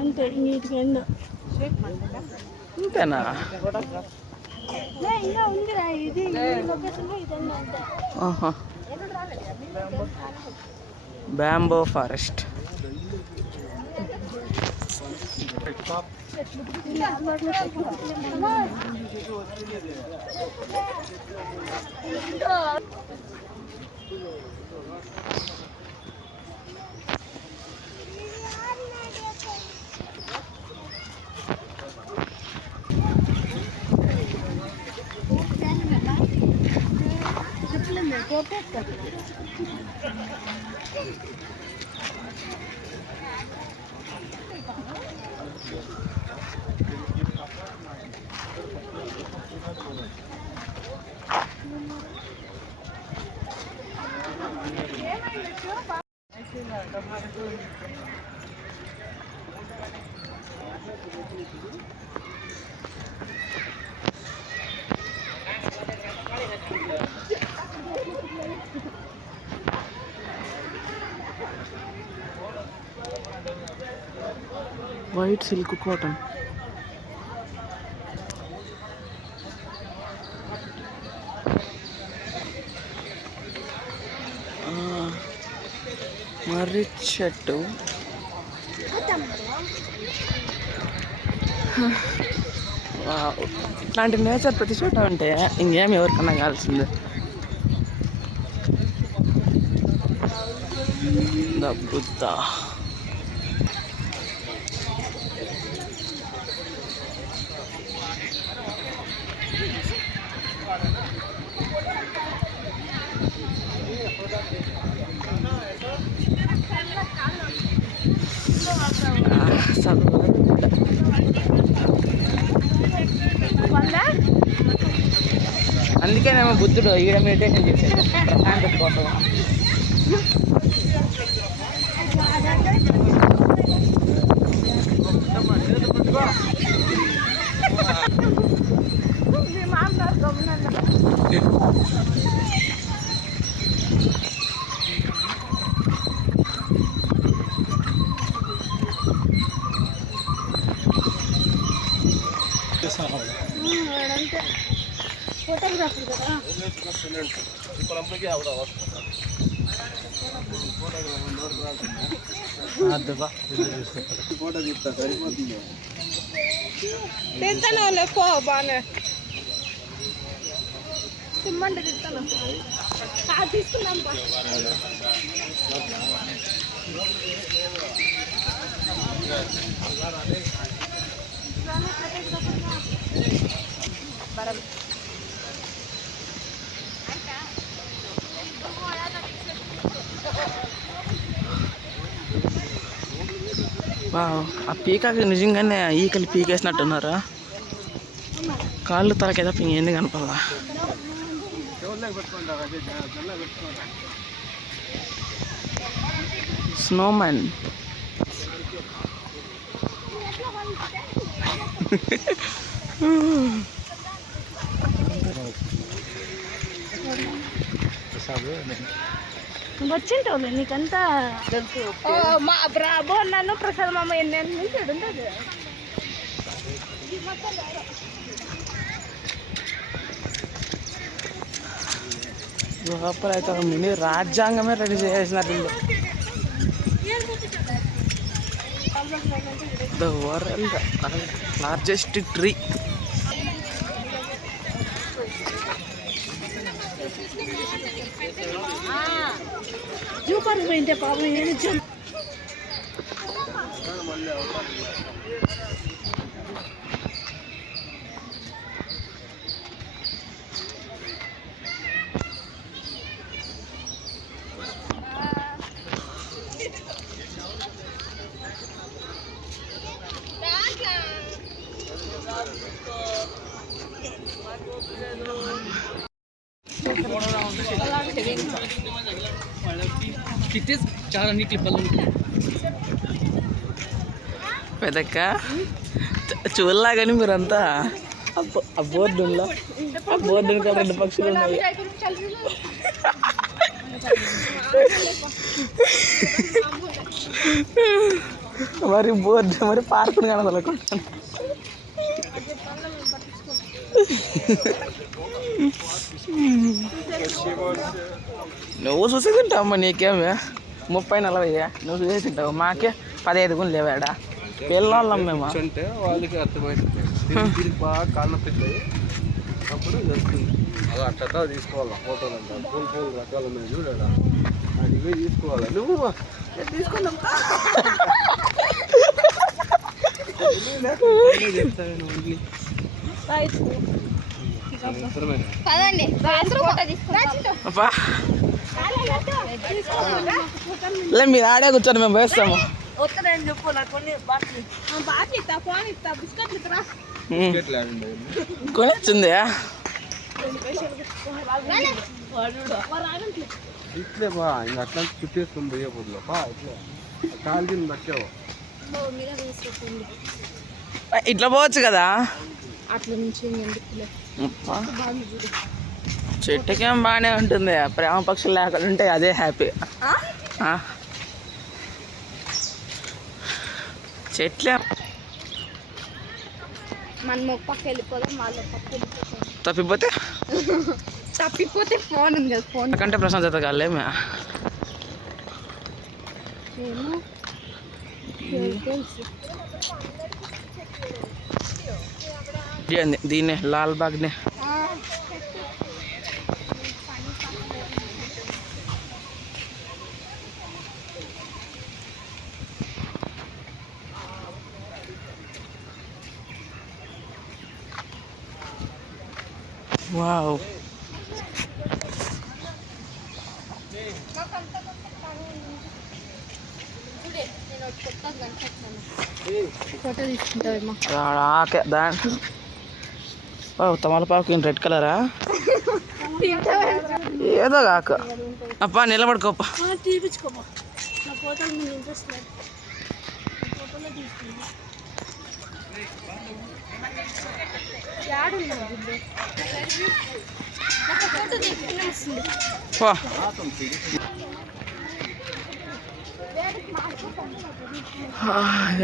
అంతే నీటికి ఎందు అంతేనా? ఇంకా ఉందిరా ఇది లొకేషన్ ఇదన్నా అంతే. Bamboo forest. White silk cotton. మర్రి చెట్టు. ఇట్లాంటి నేచర్ ప్రతి చోట ఉంటే ఇంకేం ఎవరికన్నా కావాల్సిందే. బుద్ధ అందుకేనేమో బుద్ధుడు ఈడ మెడిటేషన్ చేసేది ప్రశాంతత కోసం. ఫోటోగ్రాఫర్ కదా. ఫోటో తీస్తా సరిపోతుంది. తింటాను పో బాగానే సిమ్మంటే తింటాను తీసుకున్నాం. ఆ పీకాకి నిజంగానే ఈకలు పీకేసినట్టున్నారా? కాళ్ళు తలకే తప్ప ఇంకేంది కనపడదా? స్నోమ్యాన్. వచ్చింటావులే నీకంతా మా బ్రాబో నన్ను ప్రసాద్ మామ ఎన్ని నుంచి ఉంటుంది. లోపల అయితే మినీ రాజ్యాంగమే రెడీ చేసినట్టు. The world largest tree. జూపాలు పోయింటే పాపం ఏమి చాలా నీటి పెద్దక్క చూడలాగాని మీరంతా ఆ బోర్డులో కలర్ 2 పక్షులు ఉన్నాయి. మరి బోర్డు మరి పార్కుని కనదనుకుంటాను. నువ్వు చూసి తింటావమ్మా, నీకేమే 30-40 నువ్వు చూసి తింటావు. మాకే 15 గుని లేవాడా పిల్లవాళ్ళం మేము. అంటే వాళ్ళకి అర్థమవుతుంది, దీనికి బాగా కాళ్ళ పెట్టాయి అప్పుడు వస్తుంది. అలా అట్లా తీసుకోవాలా ఫోటోలు అంతా పూలు రకాల మీద చూడాలా, అది పోయి తీసుకోవాలా. నువ్వు తీసుకున్నాం చెప్తాను లే మీరు ఆడే కూర్చొని మేము వేస్తాము. కొనిచ్చింది ఇట్లే బా ఇంకా అట్లా చుట్టేసుకొని పోయే పొద్దులో బా ఇట్లా కాలు కింద నచ్చావు. ఇట్లా పోవచ్చు కదా. అట్లా నుంచి చెట్టుకేం బాగానే ఉంటుంది. ప్రేమ పక్షులు లేకుండా ఉంటే అదే హ్యాపీ. చెట్లే మనం ఒక పక్క వెళ్ళిపోదాం, వాళ్ళ పక్క వెళ్ళిపోతాం. తప్పిపోతే ఫోన్ ఉంది కదా, ఫోన్ కంటే ప్రశాంతత కాలేమే. దీన్నే లాల్బాగ్నే వావ్. ఫోటో తీసుకుంటావేమో. దాని తమలపాకు రెడ్ కలరా ఏదో కాక అప్ప నిలబడుకోప్ప. తీపించుకోపా, నా ఫోటోలు మీద ఇంట్రెస్ట్ లేదు. ఫోటోలో తీసుకుంటా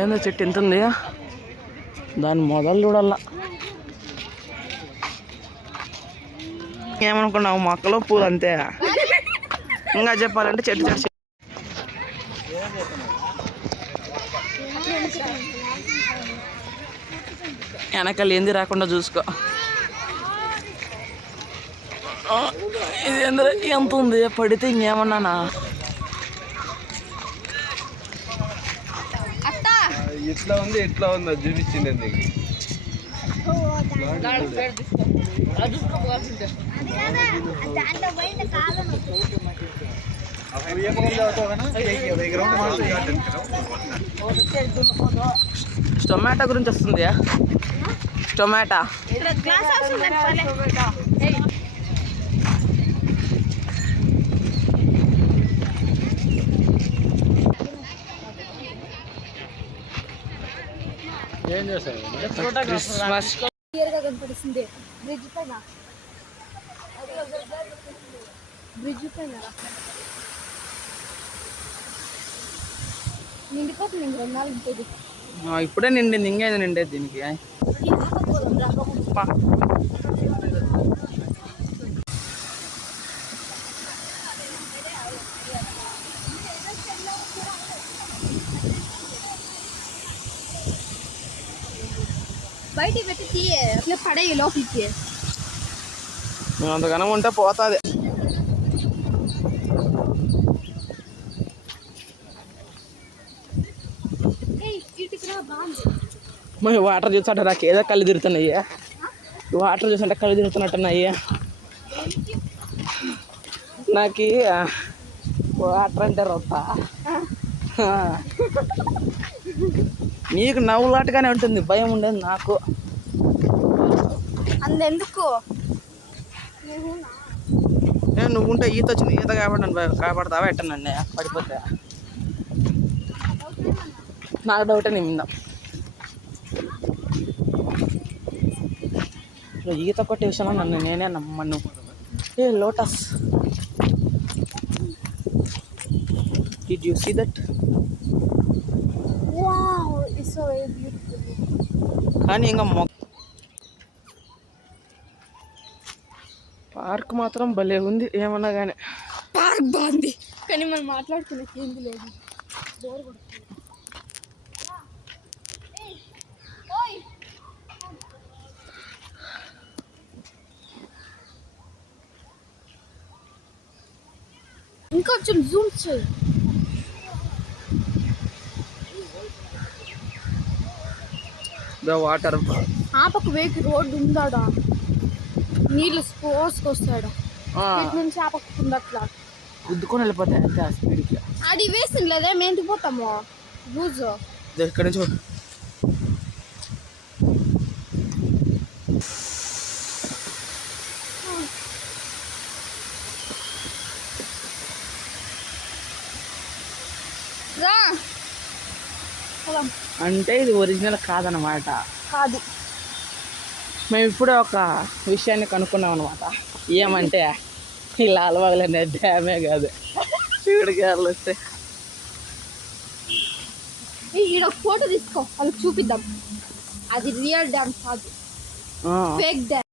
ఏందో చెట్టు ఎంత ఉంది, దాని మొదలు చూడాల. ఏమనుకున్నావు మొక్కలు పూలు అంతే. ఇంకా చెప్పాలంటే చెట్టు చెట్టు వెనకాల ఏంది రాకుండా చూసుకో. ఇది ఎంత ఉంది, పడితే ఇంకేమన్నానా. ఇట్లా ఉంది ఎట్లా ఉంది అది చూపించింది నీకు. టొమాటో గురించి వస్తుంది. టొమాటో ఏం చేస్తావు క్రిస్మస్ కనపడిస్తుంది బ్రిడ్జ్ పైన. నిండిపోతుంది, 2 నాలుగు ఉంటుంది. ఇప్పుడే నిండింది, ఇంకేది నిండేది దీనికి. బయటికి పెట్టి తీయే, అట్లా పడే లోపలికి. మేము అంతగానం ఉంటే పోతుంది. మరి వాటర్ చూస్తుంటే నాకు ఏదో కళ్ళు తిరుగుతున్నాయి. వాటర్ చూస్తుంటే కళ్ళు తిరుగుతున్నట్టున్నాయి నాకు. వాటర్ అంటే రొప్ప. నీకు నవ్వులాటగానే ఉంటుంది, భయం ఉండేది నాకు. అందెందుకు నువ్వుంటే ఈత వచ్చింది, ఈత కాపాడతావా ఎట్ట నన్ను పడిపోతే. నాకు డౌటే నీ మీద. ఈత కొట్టే విషయంలో నన్ను నేనే నమ్మను. A lotus, did you see that? Wow, it's so beautiful. కానీ ఇంకా పార్క్ మాత్రం భలే ఉంది. ఏమన్నా కానీ పార్క్ బాగుంది, కానీ మనం మాట్లాడుకునే ఏంది లేదు. బోర్ కొడుతుంది. ఇంకొంచెం జూమ్ చేయి. The water. ఆ పక్క వేకి రోడ్డు ఉందాడా, నీళ్ళు స్పోర్ట్స్కి వస్తాడా, ఇటు నుంచి ఆ పక్క ఉందట్లా గుద్దుకొని వెళ్ళిపోతాయి అంతే ఆ స్పీడ్కి. అది వేసింది లేదే, మేము ఎందుకు పోతాము బూజు. ఇక్కడ నుంచి రా. అంటే ఇది ఒరిజినల్ కాదనమాట. కాదు, మేము ఇప్పుడే ఒక విషయాన్ని కనుక్కున్నాం అనమాట. ఏమంటే ఈ లాల్బాగ్ అనేది డ్యామే కాదు, ఇక్కడికి వస్తే. ఈడ ఫోటో తీసుకో, వాళ్ళకి చూపిద్దాం. అది రియల్ డ్యామ్ కాదు, ఫేక్ డ్యామ్.